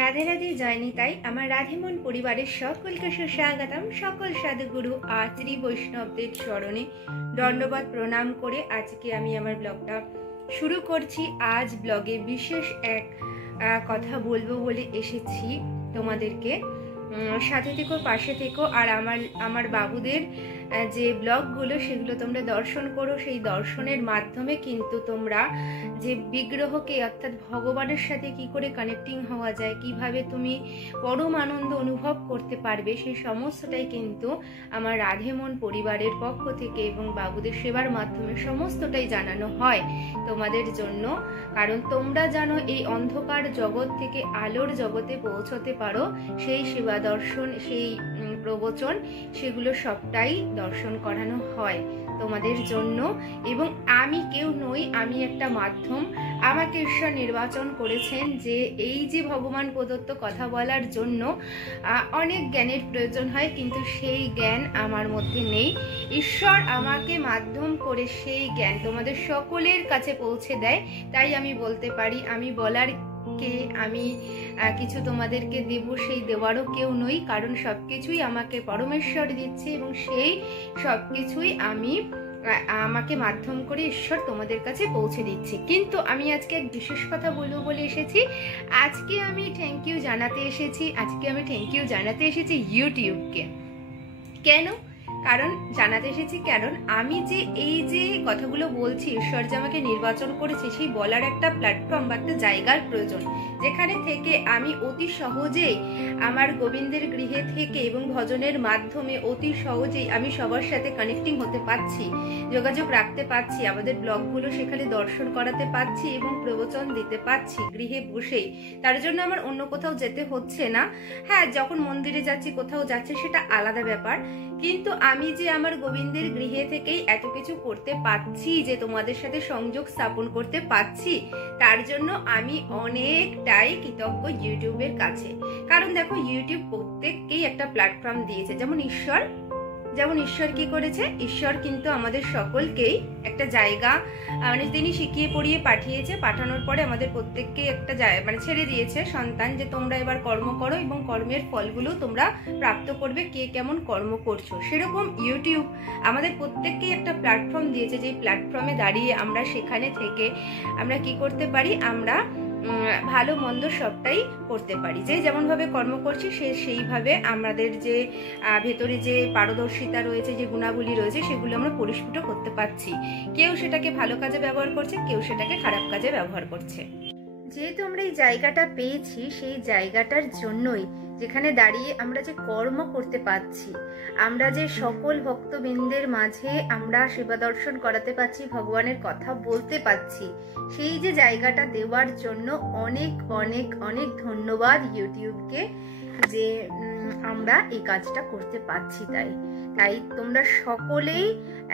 রাধে রাধে জয় নিতাই। আমার রাধেমন পরিবারের সকলকে সুস্বাগতম। সকল সাধুগুরু আচার্য বৈষ্ণবদের চরণে দণ্ডবত প্রণাম করে আজকে আমি আমার ব্লগটা শুরু করছি। আজ ব্লগে বিশেষ এক কথা বলবো বলে এসেছি তোমাদেরকে। সাথে থেকো, পাশে থেকো, আর আমার বাবুদের যে ব্লগগুলো সেগুলো তোমরা দর্শন করো। সেই দর্শনের মাধ্যমে কিন্তু তোমরা যে বিগ্রহকে অর্থাৎ ভগবানের সাথে কি করে কানেক্টিং হওয়া যায়, কিভাবে তুমি পরম আনন্দ অনুভব করতে পারবে, সেই সমস্তটাই কিন্তু আমার রাধেমন পরিবারের পক্ষ থেকে এবং বাবুদের সেবার মাধ্যমে সমস্তটাই জানানো হয় তোমাদের জন্য। কারণ তোমরা জানো এই অন্ধকার জগৎ থেকে আলোর জগতে পৌঁছতে পারো, সেই সেবা দর্শন, সেই প্রবচন, সেগুলো সবটাই দর্শন করানো হয় তোমাদের জন্য। এবং আমি কেউ নই, আমি একটা মাধ্যম। আমাকে ঈশ্বর নির্বাচন করেছেন যে এই যে ভগবান প্রদত্ত কথা বলার জন্য অনেক জ্ঞানের প্রয়োজন হয়, কিন্তু সেই জ্ঞান আমার মধ্যে নেই। ঈশ্বর আমাকে মাধ্যম করে সেই জ্ঞান তোমাদের সকলের কাছে পৌঁছে দেয়। তাই আমি বলতে পারি আমি বলার কে, আমি কিছু তোমাদেরকে দেব সেই দেওয়ারও কেউ নই। কারণ সবকিছুই আমাকে পরমেশ্বর দিচ্ছে এবং সেই সবকিছুই আমাকে মাধ্যম করে ঈশ্বর তোমাদের কাছে পৌঁছে দিচ্ছে। কিন্তু আমি আজকে এক বিশেষ কথা বলবো বলে এসেছি। আজকে আমি থ্যাংক ইউ জানাতে এসেছি ইউটিউবকে। কেন? কারণ জানাতে এসেছি, কারণ আমি যে এই যে কথাগুলো বলছি, ঈশ্বর যে আমাকে নির্বাচন করেছে, সেই বলার একটা প্ল্যাটফর্ম বা একটা জায়গার প্রয়োজন, যেখানে থেকে আমি অতি সহজেই আমার গোবিন্দের গৃহে থেকে এবং ভজনের মাধ্যমে অতি সহজেই আমি সবার সাথে কানেক্টিং হতে পারছি, যোগাযোগ রাখতে পারছি, আমাদের ব্লগগুলো সেখানে দর্শন করাতে পারছি এবং প্রবচন দিতে পারছি গৃহে বসেই। তার জন্য আমার অন্য কোথাও যেতে হচ্ছে না। হ্যাঁ, যখন মন্দিরে যাচ্ছি, কোথাও যাচ্ছি, সেটা আলাদা ব্যাপার। কিন্তু আমি যে আমার গোবিন্দের গৃহে থেকেই এত কিছু করতে পারছি, যে তোমাদের সাথে সংযোগ স্থাপন করতে পারছি, তার জন্য আমি অনেকটাই কৃতজ্ঞ ইউটিউবের কাছে। কারণ দেখো, ইউটিউব প্রত্যেককেই একটা প্ল্যাটফর্ম দিয়েছে। যেমন ঈশ্বর কি করেছে, ঈশ্বর কিন্তু আমাদের সকলকেই একটা জায়গা মানে তিনি শিখিয়ে পড়িয়ে পাঠিয়েছে। পাঠানোর পরে আমাদের প্রত্যেককে একটা মানে ছেড়ে দিয়েছে সন্তান, যে তোমরা এবার কর্ম করো এবং কর্মের ফলগুলো তোমরা প্রাপ্ত করবে, কে কেমন কর্ম করছো। সেরকম ইউটিউব আমাদের প্রত্যেককেই একটা প্ল্যাটফর্ম দিয়েছে, যে প্ল্যাটফর্মে দাঁড়িয়ে আমরা সেখানে থেকে আমরা কি করতে পারি, আমরা ভালো মন্দ সবটাই করতে পারি। যে যেমনভাবে কর্ম করছি সেইভাবে আমাদের যে ভেতরে যে পারদর্শিতা রয়েছে, যে গুণাবলী রয়েছে, সেগুলো আমরা পরিস্ফুট করতে পারছি। কেউ সেটাকে ভালো কাজে ব্যবহার করছে, কেউ সেটাকে খারাপ কাজে ব্যবহার করছে। যেহেতু আমরা এই জায়গাটা পেয়েছি, সেই জায়গাটার জন্যই যেখানে দাঁড়িয়ে আমরা যে কর্ম করতে পারছি, আমরা যে সকল ভক্তবৃন্দের মাঝে আমরা সেবা দর্শন করাতে পারছি, ভগবানের কথা বলতে পারছি, সেই যে জায়গাটা দেওয়ার জন্য অনেক অনেক অনেক ধন্যবাদ ইউটিউবকে, যে আমরা এই কাজটা করতে পারছি। তাই তোমরা সকলেই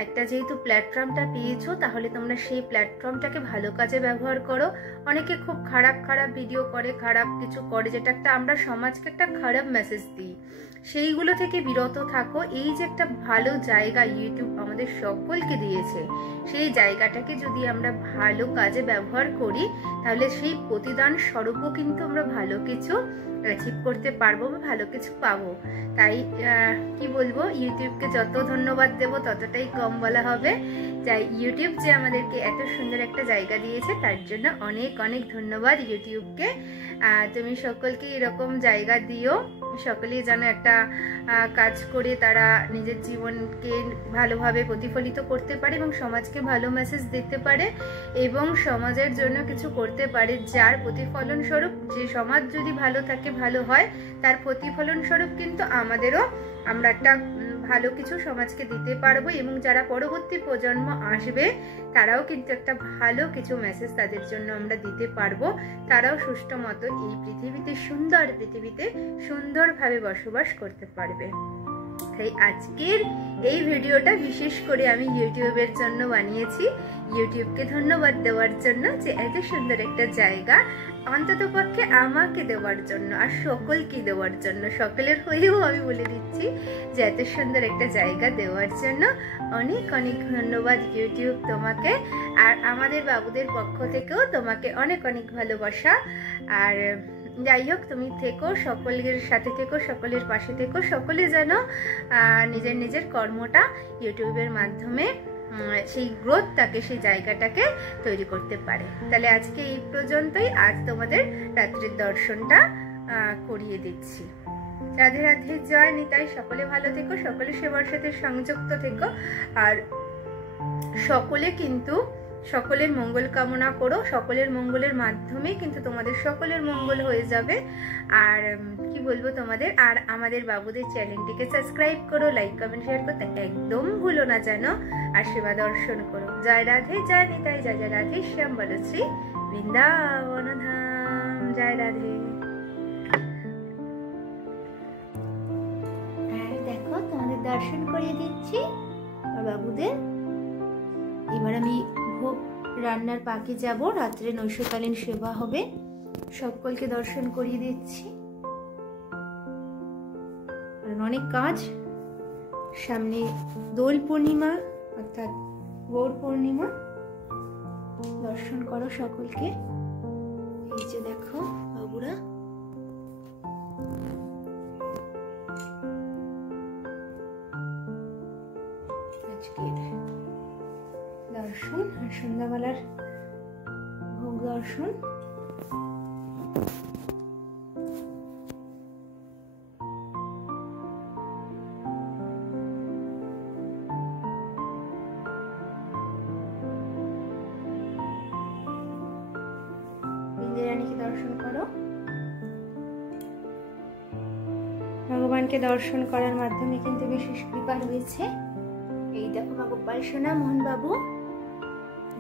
একটা যেহেতু প্ল্যাটফর্মটা পেয়েছো, তাহলে তোমরা সেই প্ল্যাটফর্মটাকে ভালো কাজে ব্যবহার করো। অনেকে খুব খারাপ ভিডিও করে, খারাপ কিছু করে, যেটা একটা আমরা সমাজকে একটা খারাপ মেসেজ দিই, সেইগুলো থেকে বিরত থাকো। এই যে একটা ভালো জায়গা ইউটিউব আমাদের সকলকে দিয়েছে, সেই জায়গাটাকে যদি আমরা ভালো কাজে ব্যবহার করি, তাহলে সেই প্রতিদান স্বরূপও কিন্তু আমরা ভালো কিছু অ্যাচিভ করতে পারবো বা ভালো কিছু পাবো। তাই কি বলবো, ইউটিউবকে যত ধন্যবাদ দেবো ততটাই কম বলা হবে। তাই ইউটিউব যে আমাদেরকে এত সুন্দর একটা জায়গা দিয়েছে, তার জন্য অনেক অনেক ধন্যবাদ ইউটিউবকে। তুমি সকলকে এরকম জায়গা দিও, সকলেই যেন একটা কাজ করে তারা নিজের জীবনকে ভালোভাবে প্রতিফলিত করতে পারে এবং সমাজকে ভালো মেসেজ দিতে পারে এবং সমাজের জন্য কিছু করতে পারে, যার প্রতিফলন স্বরূপ, যে সমাজ যদি ভালো থাকে, ভালো হয়, তার প্রতিফলন স্বরূপ কিন্তু আমাদেরও আমরা একটা ভালো কিছু সমাজকে দিতে পারবো এবং যারা পরবর্তী প্রজন্ম আসবে, তারাও কিন্তু একটা ভালো কিছু মেসেজ তাদের জন্য আমরা দিতে পারবো। তারাও সুষ্ঠু মতো এই পৃথিবীতে সুন্দরভাবে বসবাস করতে পারবে। তাই আজকের এই ভিডিওটা বিশেষ করে আমি ইউটিউবের জন্য বানিয়েছি, ইউটিউবকে ধন্যবাদ দেওয়ার জন্য, যে এত সুন্দর একটা জায়গা অন্তত পক্ষে আমাকে দেওয়ার জন্য আর সকলকে দেওয়ার জন্য, সকলের হয়েও আমি বলে দিচ্ছি যে এত সুন্দর একটা জায়গা দেওয়ার জন্য অনেক অনেক ধন্যবাদ ইউটিউব তোমাকে। আর আমাদের বাবুদের পক্ষ থেকেও তোমাকে অনেক অনেক ভালোবাসা। আর যাই হোক, তুমি থেকো, সকলের সাথে থেকো, সকলের পাশে থেকো, সকলে যেন নিজের নিজের কর্মটা ইউটিউবের মাধ্যমে সেই গ্রোথটাকে, সেই জায়গাটাকে তৈরি করতে পারে। তাহলে আজকে এই পর্যন্তই। আজ তোমাদের রাত্রির দর্শনটা করিয়ে দিচ্ছি। রাধে রাধে, জয় নিতাই। সকলে ভালো থেকো, সকলে সেবার সাথে সংযুক্ত থেকো। আর সকলে কিন্তু সকলের মঙ্গল কামনা করো, সকলের মঙ্গলের মাধ্যমে কিন্তু তোমাদের সকলের মঙ্গল হয়ে যাবে। আর কি বলবো তোমাদের, আর আমাদের বাবুদের চ্যানেলটিকে সাবস্ক্রাইব করো, লাইক কমেন্ট শেয়ার করতে একদম ভুলো না যেন। আর সেবা দর্শন করো। জয় রাধে, জয় নিতাই, জয় জয় রাধে শ্যাম বলশ্রী বৃন্দাবন ধাম। জয় রাধে। আর দেখো, তোমাদের দর্শন করিয়ে দিচ্ছি বাবুদের। এবার আমি ভোগ রান্নার পাকে যাব, রাত্রে নৈশকালীন সেবা হবে, সকলকে দর্শন করিয়ে দিচ্ছি। অনেক কাজ সামনে, দোল পূর্ণিমা অর্থাৎ গৌর পূর্ণিমা। দর্শন করো সকলকে। এই যে দেখো বাবুরা, আজকের দর্শন আর সন্ধ্যাবেলার ভোগ দর্শন। রানীকে দর্শন করো। ভগবানকে দর্শন করার মাধ্যমে কিন্তু বিশেষ কৃপা রয়েছে। এই দেখো গোপাল সোনা, মোহন বাবু,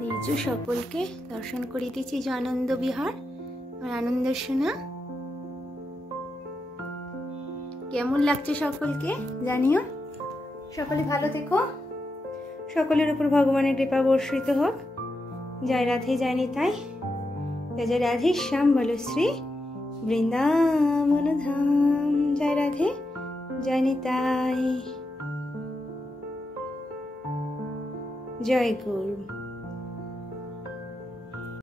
নির্জু, সকলকে দর্শন করিয়ে দিচ্ছি। যে আনন্দ বিহার আর আনন্দ সোনা, কেমন লাগছে সকলকে জানিও। সকলে ভালো থেকো, সকলের উপর ভগবানের কৃপা বর্ষিত হোক। জয় রাধে, জয় নিতাই, জয় জয় রাধে শ্যাম বলশ্রী বৃন্দাবন ধাম। জয় রাধে, জয় নিতাই, জয় গুরু।